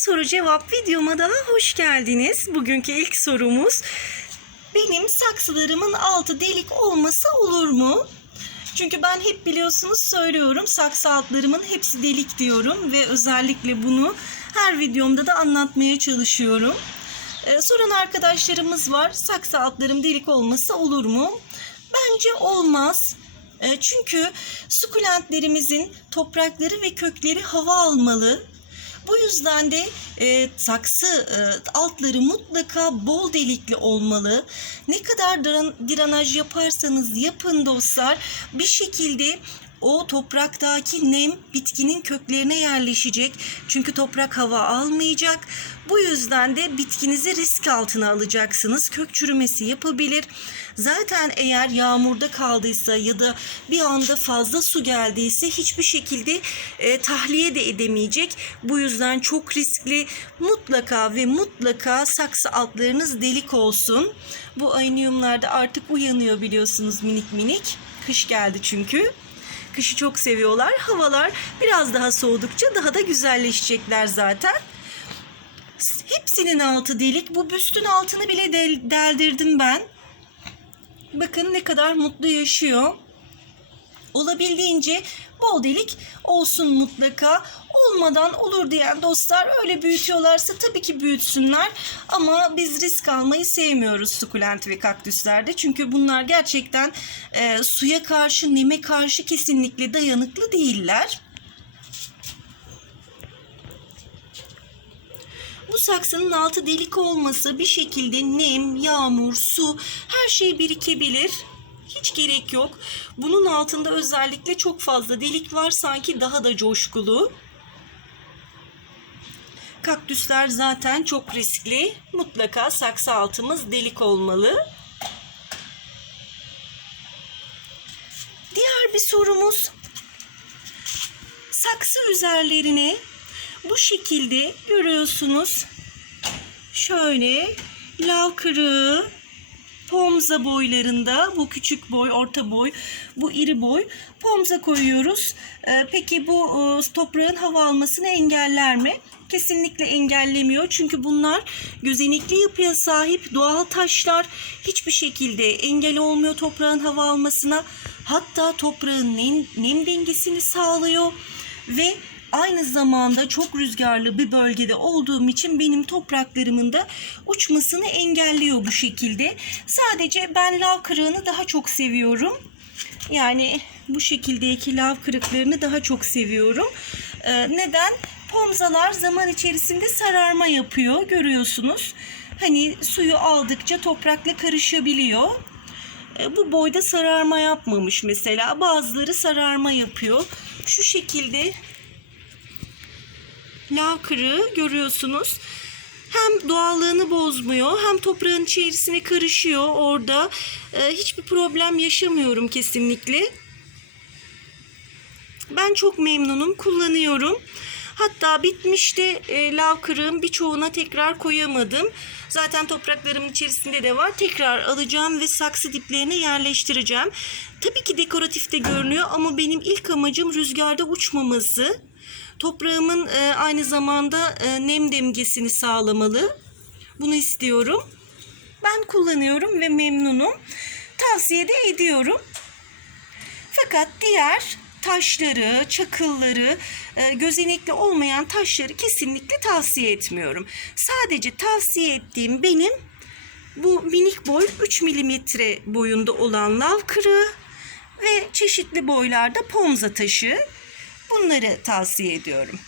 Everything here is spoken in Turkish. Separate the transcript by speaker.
Speaker 1: soru cevap videoma daha hoş geldiniz. Bugünkü ilk sorumuz benim saksılarımın altı delik olması olur mu? Çünkü ben hep biliyorsunuz söylüyorum saksı altlarımın hepsi delik diyorum ve özellikle bunu her videomda da anlatmaya çalışıyorum. Ee, soran arkadaşlarımız var. Saksı altlarım delik olması olur mu? Bence olmaz. E, Çünkü sukulentlerimizin toprakları ve kökleri hava almalı. Bu yüzden de e, saksı e, altları mutlaka bol delikli olmalı. Ne kadar drenaj yaparsanız yapın dostlar bir şekilde o topraktaki nem bitkinin köklerine yerleşecek. Çünkü toprak hava almayacak. Bu yüzden de bitkinizi risk altına alacaksınız. Kök çürümesi yapabilir. Zaten eğer yağmurda kaldıysa ya da bir anda fazla su geldiyse hiçbir şekilde e, tahliye de edemeyecek. Bu yüzden çok riskli. Mutlaka ve mutlaka saksı altlarınız delik olsun. Bu ayniumlarda artık uyanıyor biliyorsunuz minik minik. Kış geldi çünkü. Kışı çok seviyorlar. Havalar biraz daha soğudukça daha da güzelleşecekler zaten. Hepsinin altı delik. Bu büstün altını bile del- deldirdim ben. Bakın ne kadar mutlu yaşıyor. Olabildiğince bol delik olsun mutlaka. Olmadan olur diyen dostlar öyle büyütüyorlarsa tabii ki büyütsünler. Ama biz risk almayı sevmiyoruz sukulent ve kaktüslerde. Çünkü bunlar gerçekten e, suya karşı, neme karşı kesinlikle dayanıklı değiller. Bu saksının altı delik olması bir şekilde nem, yağmur, su her şey birikebilir. Hiç gerek yok. Bunun altında özellikle çok fazla delik var sanki daha da coşkulu. Kaktüsler zaten çok riskli. Mutlaka saksı altımız delik olmalı. Diğer bir sorumuz. Saksı üzerlerine bu şekilde görüyorsunuz. Şöyle lav kırığı pomza boylarında bu küçük boy, orta boy, bu iri boy pomza koyuyoruz. Ee, peki bu e, toprağın hava almasını engeller mi? Kesinlikle engellemiyor. Çünkü bunlar gözenekli yapıya sahip doğal taşlar. Hiçbir şekilde engel olmuyor toprağın hava almasına. Hatta toprağın nem, nem dengesini sağlıyor ve aynı zamanda çok rüzgarlı bir bölgede olduğum için benim topraklarımın da uçmasını engelliyor bu şekilde. Sadece ben lav kırığını daha çok seviyorum. Yani bu şekildeki lav kırıklarını daha çok seviyorum. Ee, neden? Pomzalar zaman içerisinde sararma yapıyor görüyorsunuz. Hani suyu aldıkça toprakla karışabiliyor. E, bu boyda sararma yapmamış mesela. Bazıları sararma yapıyor. Şu şekilde lav kırığı görüyorsunuz. Hem doğallığını bozmuyor hem toprağın içerisine karışıyor orada. E, hiçbir problem yaşamıyorum kesinlikle. Ben çok memnunum, kullanıyorum. Hatta bitmişti e, lav kırığım birçoğuna tekrar koyamadım. Zaten topraklarımın içerisinde de var. Tekrar alacağım ve saksı diplerine yerleştireceğim. Tabii ki dekoratif de görünüyor ama benim ilk amacım rüzgarda uçmaması. Toprağımın e, aynı zamanda e, nem dengesini sağlamalı. Bunu istiyorum. Ben kullanıyorum ve memnunum. Tavsiye de ediyorum. Fakat diğer taşları, çakılları, e, gözenekli olmayan taşları kesinlikle tavsiye etmiyorum. Sadece tavsiye ettiğim benim bu minik boy 3 milimetre boyunda olan lav kırığı ve çeşitli boylarda pomza taşı. Bunları tavsiye ediyorum.